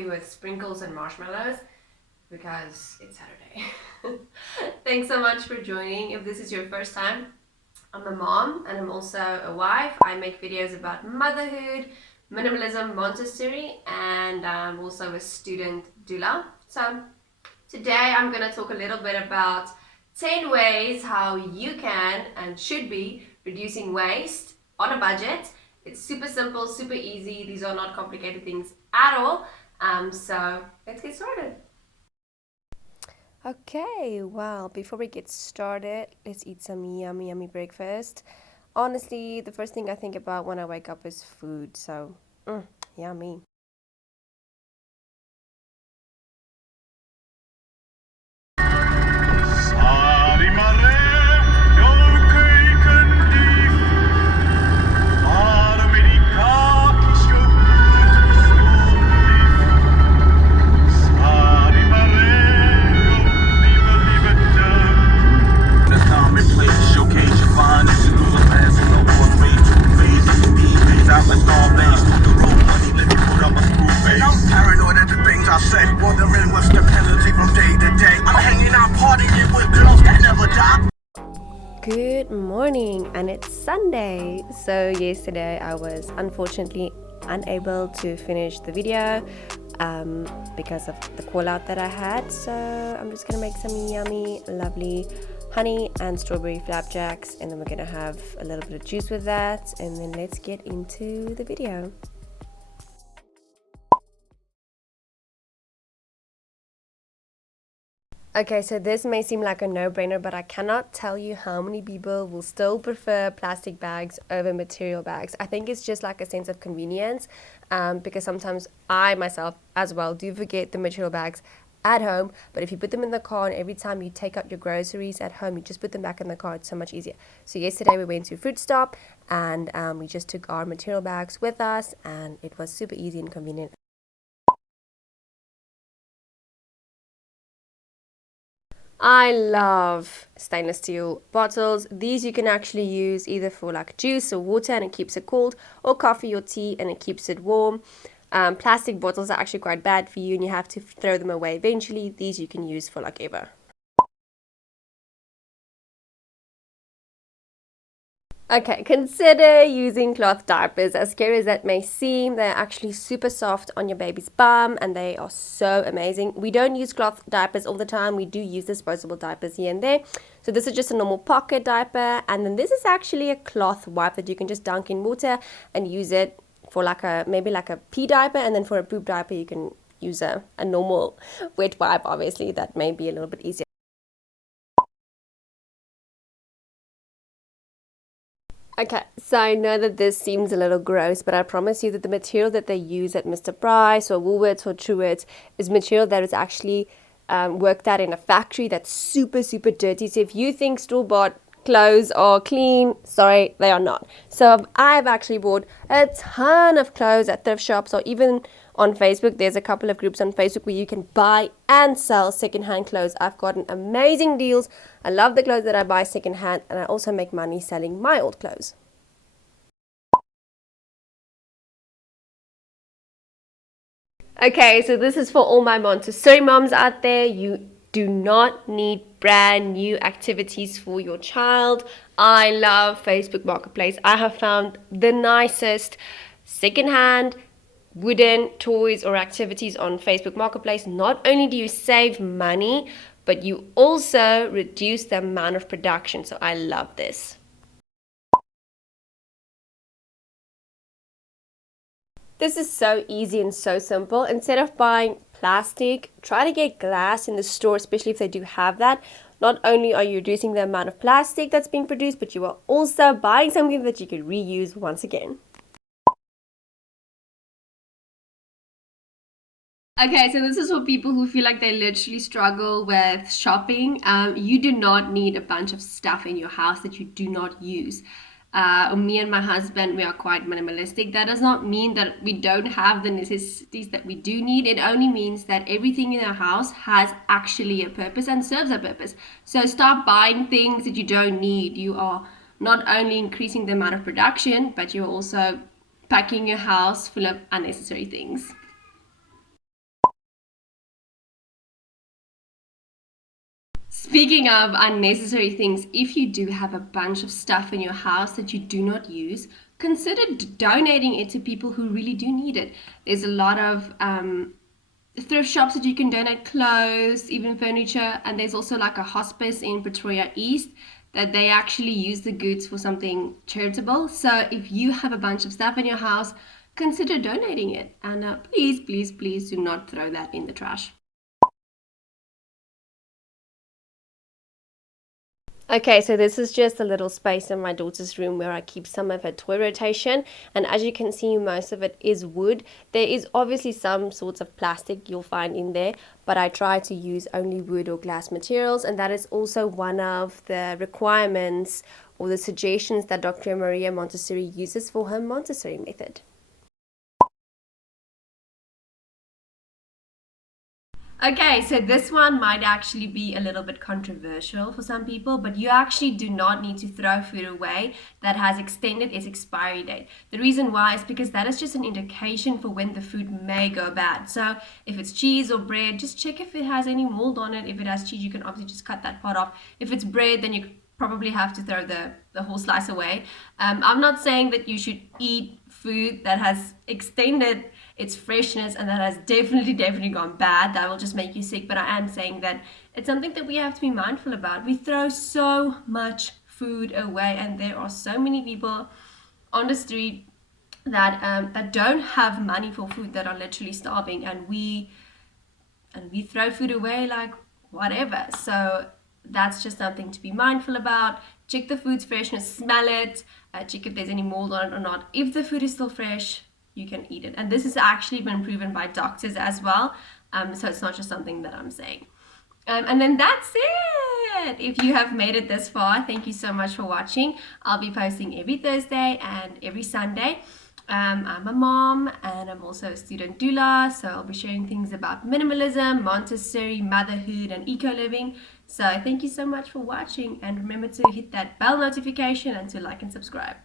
coffee with sprinkles and marshmallows because it's Saturday. Thanks so much for joining. If this is your first time, I'm a mom and I'm also a wife. I make videos about motherhood, minimalism, Montessori, and I'm also a student doula. So today I'm going to talk a little bit about 10 ways how you can and should be reducing waste on a budget. It's super simple, super easy. These are not complicated things at all. So let's get started. Okay, well, before we get started, let's eat some yummy breakfast. Honestly, the first thing I think about when I wake up is food, so yummy. Good morning, and it's Sunday. So yesterday I was unfortunately unable to finish the video because of the call out that I had. So I'm just gonna make some yummy, lovely honey and strawberry flapjacks, and then we're gonna have a little bit of juice with that, and then let's get into the video. Okay, so this may seem like a no-brainer, but I cannot tell you how many people will still prefer plastic bags over material bags. I think it's just like a sense of convenience, because sometimes I myself as well do forget the material bags at home, but if you put them in the car and every time you take out your groceries at home, you just put them back in the car, it's so much easier. So yesterday we went to Fruit Stop and we just took our material bags with us, and it was super easy and convenient. I love stainless steel bottles. These you can actually use either for like juice or water and it keeps it cold, or coffee or tea and it keeps it warm. Plastic bottles are actually quite bad for you and you have to throw them away eventually. These you can use for like ever. Okay, consider using cloth diapers. As scary as that may seem, they're actually super soft on your baby's bum and they are so amazing. We don't use cloth diapers all the time. We do use disposable diapers here and there. So this is just a normal pocket diaper, and then this is actually a cloth wipe that you can just dunk in water and use it for like maybe like a pee diaper, and then for a poop diaper you can use a normal wet wipe. Obviously that may be a little bit easier. Okay, so I know that this seems a little gross, but I promise you that the material that they use at Mr. Price or Woolworths or Truworths is material that is actually worked out in a factory that's super dirty. So if you think store-bought clothes are clean, sorry, they are not. So I've actually bought a ton of clothes at thrift shops, or even on Facebook. There's a couple of groups on Facebook where you can buy and sell secondhand clothes. I've gotten amazing deals. I love the clothes that I buy secondhand, and I also make money selling my old clothes. Okay, so this is for all my Montessori moms out there. You do not need brand new activities for your child. I love Facebook Marketplace. I have found the nicest secondhand wooden toys or activities on Facebook Marketplace. Not only do you save money, but you also reduce the amount of production. So I love this. This is so easy and so simple. Instead of buying plastic, try to get glass in the store, especially if they do have that. Not only are you reducing the amount of plastic that's being produced, but you are also buying something that you can reuse once again. Okay, so this is for people who feel like they literally struggle with shopping. You do not need a bunch of stuff in your house that you do not use. Me and my husband, we are quite minimalistic. That does not mean that we don't have the necessities that we do need. It only means that everything in our house has actually a purpose and serves a purpose. So stop buying things that you don't need. You are not only increasing the amount of production, but you're also packing your house full of unnecessary things. Speaking of unnecessary things, if you do have a bunch of stuff in your house that you do not use, consider donating it to people who really do need it. There's a lot of thrift shops that you can donate clothes, even furniture, and there's also like a hospice in Pretoria East that they actually use the goods for something charitable. So if you have a bunch of stuff in your house, consider donating it, and please, please, please do not throw that in the trash. Okay, so this is just a little space in my daughter's room where I keep some of her toy rotation. And as you can see, most of it is wood. There is obviously some sorts of plastic you'll find in there, but I try to use only wood or glass materials. And that is also one of the requirements or the suggestions that Dr. Maria Montessori uses for her Montessori method. Okay, so this one might actually be a little bit controversial for some people, but you actually do not need to throw food away that has extended its expiry date. The reason why is because that is just an indication for when the food may go bad. So if it's cheese or bread, just check if it has any mold on it. If it has cheese, you can obviously just cut that part off. If it's bread, then you probably have to throw the whole slice away. I'm not saying that you should eat food that has extended its freshness and that has definitely gone bad. That will just make you sick. But I am saying that it's something that we have to be mindful about. We throw so much food away, and there are so many people on the street that don't have money for food, that are literally starving, and we throw food away like whatever. So that's just something to be mindful about. Check the food's freshness, smell it, check if there's any mold on it or not. If the food is still fresh, you can eat it. And this has actually been proven by doctors as well. So it's not just something that I'm saying. And then that's it. If you have made it this far, thank you so much for watching. I'll be posting every Thursday and every Sunday. I'm a mom and I'm also a student doula, so I'll be sharing things about minimalism, Montessori, motherhood, and eco-living. So thank you so much for watching, and remember to hit that bell notification and to like and subscribe.